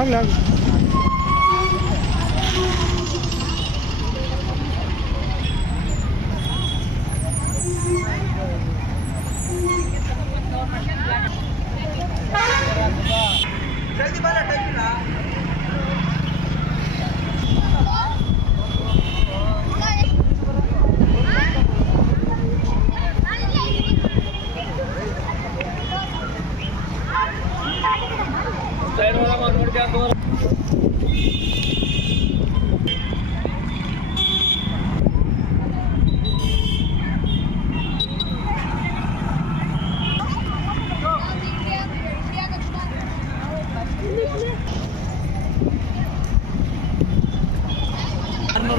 ಆಗಲಿ ಆಗಲಿ.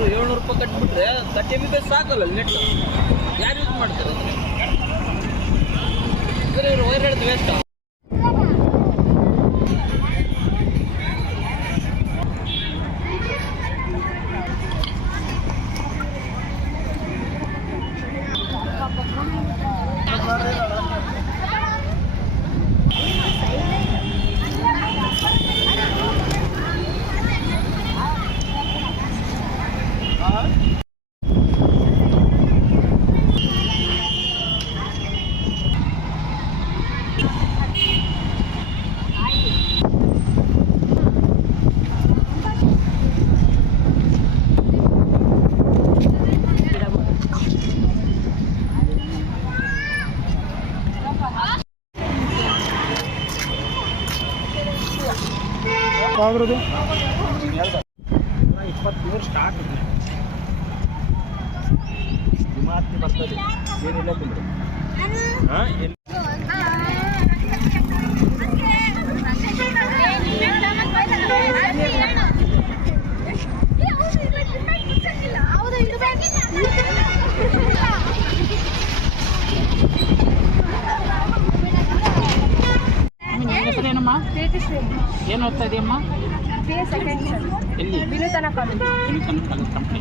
₹700 ಕಟ್ಬಿಟ್ರೆ 30 MB ಸಾಕಲ್ಲ ನೆಟ್. ಯಾರು ಯೂಸ್ ಮಾಡ್ತಾರೆ? ಇವರು ವೈರ್ ಹಿಡಿದು ವೇಸ್ಟ್. ಯಾವ್ದು 23 ಸ್ಟಾರ್ಟ್ ವಿಮಾತಿ ಬರ್ತದೆ ಏನಿಲ್ಲ ಬಿಡ್ರಿ. ಹೆಸರೇನಮ್ಮ? ಏನು ಓದ್ತಾ ಇದೆಯಮ್ಮ? ಎಲ್ಲಿ? ವಿನೂತನ ಕಾಲೇಜ್ ಕಂಪ್ನಿ.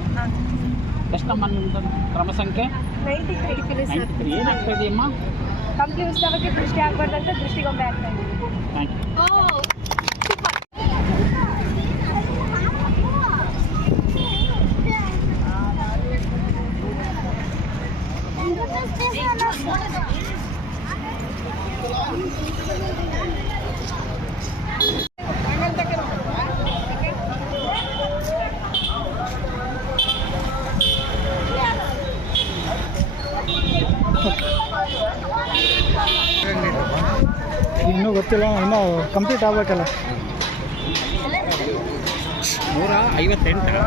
ಎಷ್ಟಮ್ಮ ನಿಮ್ಮದು ಕ್ರಮ ಸಂಖ್ಯೆ? 93. ಏನಾಗ್ತಾ ಇದೆಯಮ್ಮ? ಕಂಪ್ನಿ ಉತ್ಸವಕ್ಕೆ ದೃಷ್ಟಿ ಆಗ್ಬಾರ್ದಂತ ದೃಷ್ಟಿಗೊಂಬೆ ಆಗ್ತಾ ಇದೆ. Thank you. ಇನ್ನೂ ಗೊತ್ತಿಲ್ಲ, ಇನ್ನೂ ಕಂಪ್ಲೀಟ್ ಆಗಬೇಕಲ್ಲ. 158.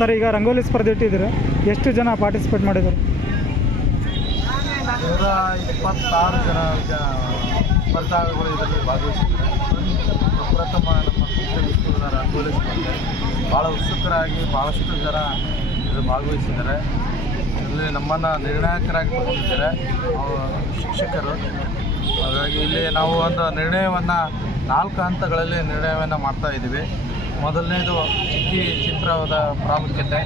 ಸರ್, ಈಗ ರಂಗೋಲಿ ಸ್ಪರ್ಧೆ ಇಟ್ಟಿದ್ದೀರಾ, ಎಷ್ಟು ಜನ ಪಾರ್ಟಿಸಿಪೇಟ್ ಮಾಡಿದ್ದಾರೆ? 126 ಜನ ಸ್ಪರ್ಧಾಳುಗಳು ಇದರಲ್ಲಿ ಭಾಗವಹಿಸಿದ್ದಾರೆ. ಪ್ರಪ್ರಥಮ ನಮ್ಮ ವಿಶ್ವದ ರಂಗೋಲಿ ಸ್ಪರ್ಧೆ ಭಾಳ ಉತ್ಸುಕರಾಗಿ ಭಾಳಷ್ಟು ಜನ ಇದು ಭಾಗವಹಿಸಿದ್ದಾರೆ. ಇಲ್ಲಿ ನಮ್ಮನ್ನು ನಿರ್ಣಾಯಕರಾಗಿ ತಗೊಂಡಿದ್ದಾರೆ ಶಿಕ್ಷಕರು. ಹಾಗಾಗಿ ಇಲ್ಲಿ ನಾವು ಒಂದು ನಿರ್ಣಯವನ್ನು 4 ಹಂತಗಳಲ್ಲಿ ನಿರ್ಣಯವನ್ನು ಮಾಡ್ತಾಯಿದ್ದೀವಿ. ಮೊದಲನೇದು ಚಿಕ್ಕಿ ಚಿತ್ರದ ಪ್ರಾಮುಖ್ಯತೆ,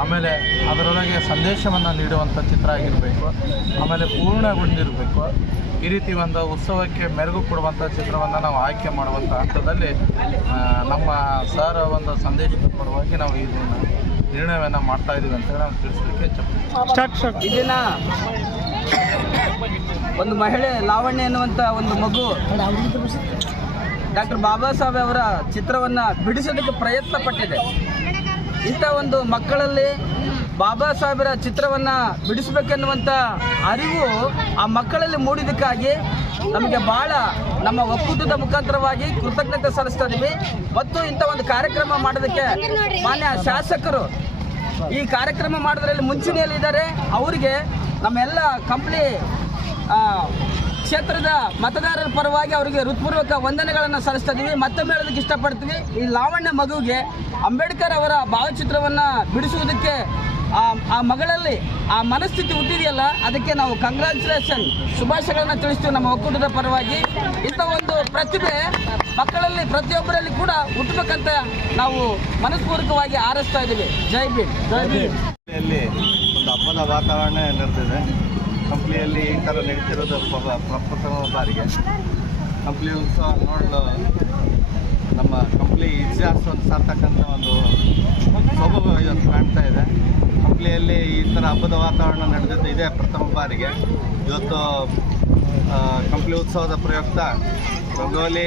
ಆಮೇಲೆ ಅದರೊಳಗೆ ಸಂದೇಶವನ್ನು ನೀಡುವಂಥ ಚಿತ್ರ ಆಗಿರಬೇಕು, ಆಮೇಲೆ ಪೂರ್ಣಗೊಂಡಿರಬೇಕು. ಈ ರೀತಿ ಒಂದು ಉತ್ಸವಕ್ಕೆ ಮೆರುಗು ಕೊಡುವಂಥ ಚಿತ್ರವನ್ನು ನಾವು ಆಯ್ಕೆ ಮಾಡುವಂಥ ಹಂತದಲ್ಲಿ ನಮ್ಮ ಸರ್ ಒಂದು ಸಂದೇಶದ ಪರವಾಗಿ ನಾವು ಇದನ್ನು ನಿರ್ಣಯವನ್ನು ಮಾಡ್ತಾಯಿದ್ದೀವಿ ಅಂತೇಳಿ ನಾವು ತಿಳಿಸ್ಲಿಕ್ಕೆ ಇದನ್ನ ಒಂದು ಮಹಿಳೆ ಲಾವಣ್ಯ ಎನ್ನುವಂಥ ಒಂದು ಮಗು ಡಾಕ್ಟರ್ ಬಾಬಾ ಸಾಹೇಬ್ ಅವರ ಚಿತ್ರವನ್ನು ಬಿಡಿಸೋದಕ್ಕೆ ಪ್ರಯತ್ನ ಪಟ್ಟಿದೆ. ಇಂಥ ಒಂದು ಮಕ್ಕಳಲ್ಲಿ ಬಾಬಾ ಸಾಹೇಬರ ಚಿತ್ರವನ್ನು ಬಿಡಿಸಬೇಕೆನ್ನುವಂಥ ಅರಿವು ಆ ಮಕ್ಕಳಲ್ಲಿ ಮೂಡಿದ್ದಕ್ಕಾಗಿ ನಮಗೆ ಭಾಳ ನಮ್ಮ ಒಕ್ಕೂಟದ ಮುಖಾಂತರವಾಗಿ ಕೃತಜ್ಞತೆ ಸಲ್ಲಿಸ್ತಾ ಇದ್ದೀವಿ. ಮತ್ತು ಇಂಥ ಒಂದು ಕಾರ್ಯಕ್ರಮ ಮಾಡೋದಕ್ಕೆ ಮಾನ್ಯ ಶಾಸಕರು ಈ ಕಾರ್ಯಕ್ರಮ ಮಾಡೋದ್ರಲ್ಲಿ ಮುಂಚೂಣಿಯಲ್ಲಿದ್ದಾರೆ. ಅವರಿಗೆ ನಮ್ಮೆಲ್ಲ ಕಂಪ್ನಿ ಕ್ಷೇತ್ರದ ಮತದಾರರ ಪರವಾಗಿ ಅವರಿಗೆ ಹೃತ್ಪೂರ್ವಕ ವಂದನೆಗಳನ್ನು ಸಲ್ಲಿಸ್ತಾ ಇದ್ದೀವಿ. ಮತ್ತೊಮ್ಮೆ ಹೇಳೋದಕ್ಕೆ ಇಷ್ಟಪಡ್ತೀವಿ, ಈ ಲಾವಣ್ಯ ಮಗುವಿಗೆ ಅಂಬೇಡ್ಕರ್ ಅವರ ಭಾವಚಿತ್ರವನ್ನು ಬಿಡಿಸುವುದಕ್ಕೆ ಆ ಮಗಳಲ್ಲಿ ಆ ಮನಸ್ಥಿತಿ ಹುಟ್ಟಿದೆಯಲ್ಲ, ಅದಕ್ಕೆ ನಾವು ಕಂಗ್ರ್ಯಾಚುಲೇಷನ್ ಶುಭಾಶಯಗಳನ್ನು ತಿಳಿಸ್ತೀವಿ ನಮ್ಮ ಒಕ್ಕೂಟದ ಪರವಾಗಿ. ಇಂಥ ಒಂದು ಪ್ರತಿಭೆ ಮಕ್ಕಳಲ್ಲಿ ಪ್ರತಿಯೊಬ್ಬರಲ್ಲಿ ಕೂಡ ಹುಟ್ಟಬೇಕಂತ ನಾವು ಮನಸ್ಪೂರ್ವಕವಾಗಿ ಹಾರೈಸ್ತಾ ಇದ್ದೀವಿ. ಜೈ ಭೀಮ್, ಜೈ ಭೀಮ್. ಒಂದು ಹಬ್ಬದ ವಾತಾವರಣ ನಡೆದಿದೆ. ಕಂಪ್ಲಿಯಲ್ಲಿ ಈ ಥರ ನಡೀತಿರೋದು ಪ್ರಪ್ರಥಮ ಬಾರಿಗೆ. ಕಂಪ್ಲಿ ಉತ್ಸವ ನೋಡಲು ನಮ್ಮ ಕಂಪ್ಲಿ ಇತಿಹಾಸವನ್ನು ಸಾರ್ತಕ್ಕಂಥ ಒಂದು ಸೊಬಗು ಇವತ್ತು ಕಾಣ್ತಾ ಇದೆ. ಕಂಪ್ಲಿಯಲ್ಲಿ ಈ ಥರ ಹಬ್ಬದ ವಾತಾವರಣ ನಡೆದಿದ್ದು ಇದೇ ಪ್ರಥಮ ಬಾರಿಗೆ. ಇವತ್ತು ಕಂಪ್ಲಿ ಉತ್ಸವದ ಪ್ರಯುಕ್ತ ರಂಗೋಲಿ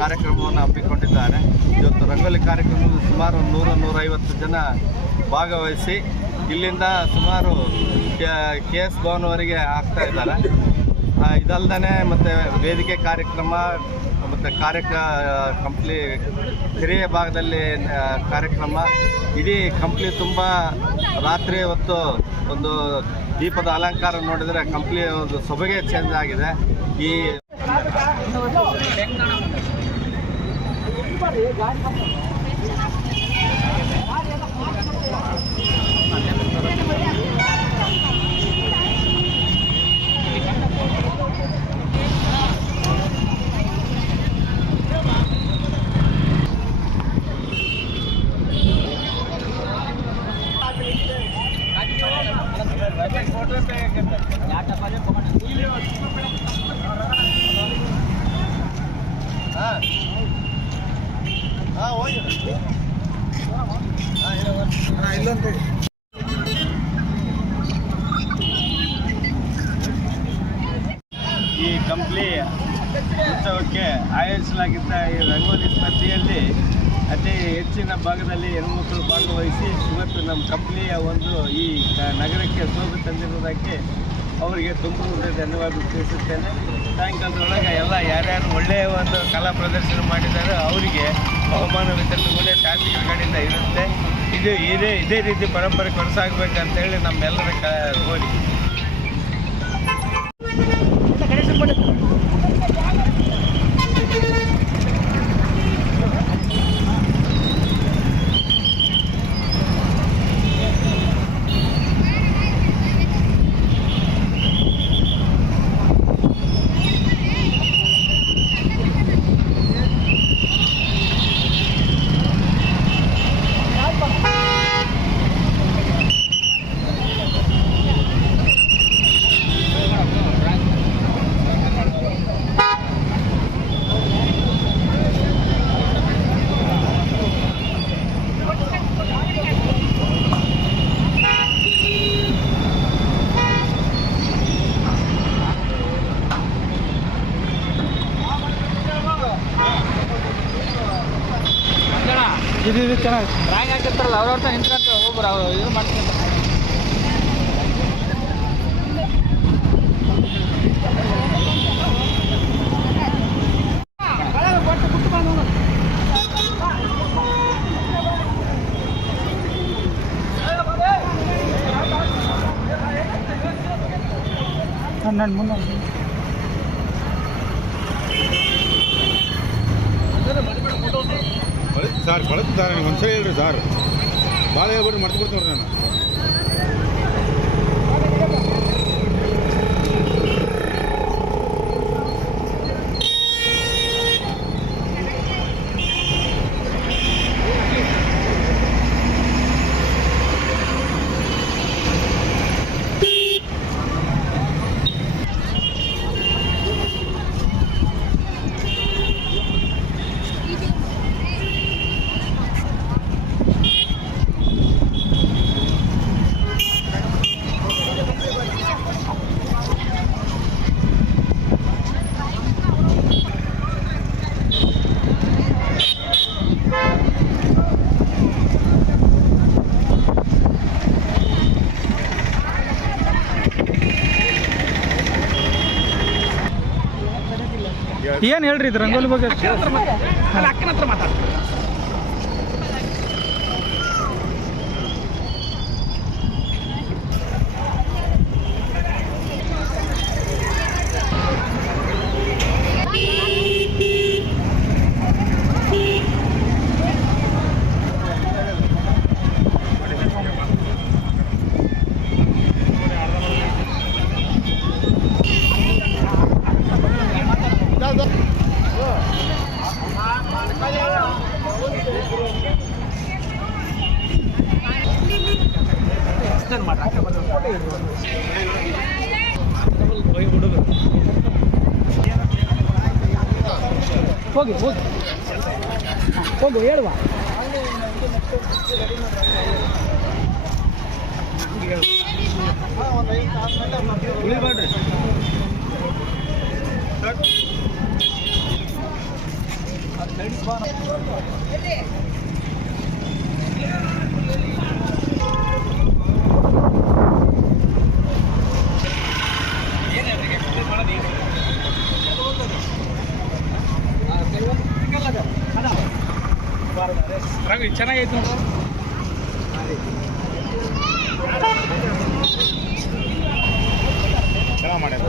ಕಾರ್ಯಕ್ರಮವನ್ನು ಹಮ್ಮಿಕೊಂಡಿದ್ದಾರೆ. ಇವತ್ತು ರಂಗೋಲಿ ಕಾರ್ಯಕ್ರಮದಲ್ಲಿ ಸುಮಾರು 100-150 ಜನ ಭಾಗವಹಿಸಿ ಇಲ್ಲಿಂದ ಸುಮಾರು KS ಭವನವರೆಗೆ ಆಗ್ತಾ ಇದ್ದಾರೆ. ಇದಲ್ದೇ ಮತ್ತು ವೇದಿಕೆ ಕಾರ್ಯಕ್ರಮ ಮತ್ತು ಕಂಪ್ಲಿ ಹಿರಿಯ ಭಾಗದಲ್ಲಿ ಕಾರ್ಯಕ್ರಮ, ಇಡೀ ಕಂಪ್ಲಿ ತುಂಬ ರಾತ್ರಿ ಹೊತ್ತು ಒಂದು ದೀಪದ ಅಲಂಕಾರ ನೋಡಿದರೆ ಕಂಪ್ಲಿ ಒಂದು ಸೊಬಗೆ ಚೇಂಜ್ ಆಗಿದೆ. ಈ ಈ ಕಂಪ್ಲಿ ಉತ್ಸವಕ್ಕೆ ಆಯೋಜಿಸಲಾಗಿದ್ದ ಈ ರಂಗೋಲಿ ಸ್ಪರ್ಧೆಯಲ್ಲಿ ಅತಿ ಹೆಚ್ಚಿನ ಭಾಗದಲ್ಲಿ ಹೆಣ್ಮಕ್ಳು ಭಾಗವಹಿಸಿ ಇವತ್ತು ನಮ್ಮ ಕಂಪ್ನಿಯ ಒಂದು ಈ ನಗರಕ್ಕೆ ಶೋಭೆ ತಂದಿರುವುದಕ್ಕೆ ಅವರಿಗೆ ತುಂಬ ಧನ್ಯವಾದ ತಿಳಿಸುತ್ತೇನೆ. ಸಾಯಂಕಾಲದೊಳಗೆ ಎಲ್ಲ ಯಾರ್ಯಾರು ಒಳ್ಳೆಯ ಒಂದು ಕಲಾ ಪ್ರದರ್ಶನ ಮಾಡಿದ್ದಾರೆ ಅವರಿಗೆ ಬಹುಮಾನ ವಿತರಣೆ ಕೂಡ ಶಾಸಕರ ಕಡೆಯಿಂದ ಇರುತ್ತೆ. ಇದೇ ರೀತಿ ಪರಂಪರೆ ಕೊನಸಾಗಬೇಕಂತೇಳಿ ನಮ್ಮೆಲ್ಲರ ಕೋರಿಕೆ. ಇದು ಚೆನ್ನಾಗಿ ಡ್ರಾಯಿಂಗ್ ಹಾಕಿರ್ತಾರಲ್ಲ ಅವ್ರವ್ರ ನಿಂತ್ಕೊಂಡ್ರೆ ಹೋಗ್ರು ಅವ್ರು ಇದು ಮಾಡ್ತಾರೆ. ನಾನು ಮುಂದೆ ಸರ್ ಬಳಸ್ತು ಸರ್, ನನಗೆ ಒಂದ್ಸರಿ ಹೇಳ್ರಿ ಸರ್, ಭಾಳ ಹೇಳ್ಬಿಟ್ಟು ಮರ್ತು ಬಿಡ್ತೀನಿ ನಾನು. ಏನು ಹೇಳ್ರಿ ಇದು ರಂಗೋಲಿ ಬಗ್ಗೆ? ಅಕ್ಕನ ಹತ್ರ ಮಾತಾಡ. ಅಷ್ಟೇನು ಮಾಡ್ರಿ ಅಷ್ಟೇ ಬರ್ತಾರೆ ಹೋಗಿ ಹೋಗಿ ಹೋಗು ಹೇಳುವ ಚೆನ್ನಾಗೈತೆ ಚೆನ್ನಾಗಿ ಮಾಡ್ಯಾರ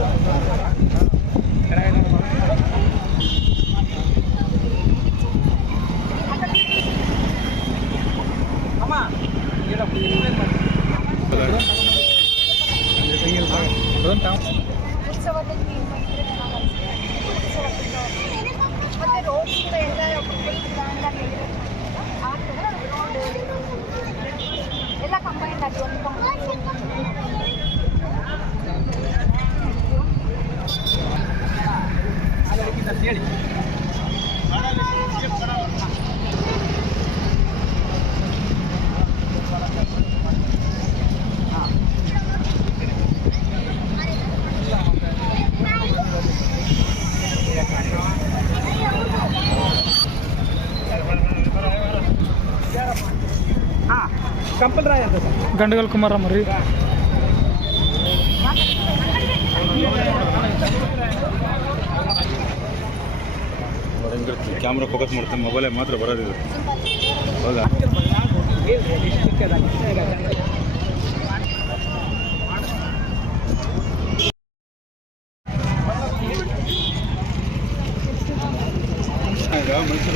ಉತ್ಸವದಲ್ಲಿ ಕ್ಲೀನ್ ಮಾಡಿದ್ರೆ ಚೆನ್ನಾಗಿ ಮತ್ತೆ ರೋಡ್ಸ್ ಕೂಡ ಎಲ್ಲ ಗ್ರ್ಯಾಂಡ್ ಆಗಿ ಆ ಥರ ರೋಡ್ ಎಲ್ಲ ಕಂಬೈಂಡ್ ಆಗಿ ಒಂದು ಹೇಳಿ ಹಾಂ ಕಂಪಲ್ ರಾಯ್ ಅಂತ ಸರ್ ಗಂಡಗಲ್ ಕುಮಾರಮ್ಮ ರೀ. ಕ್ಯಾಮ್ರಾ ಫೋಕಸ್ ಮಾಡ್ತೀನಿ, ಮೊಬೈಲೇ ಮಾತ್ರ ಬರೋದಿದೆ. ಹೌದಾ?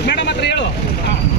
ಮೇಡಮ್ ಹತ್ರ ಹೇಳು.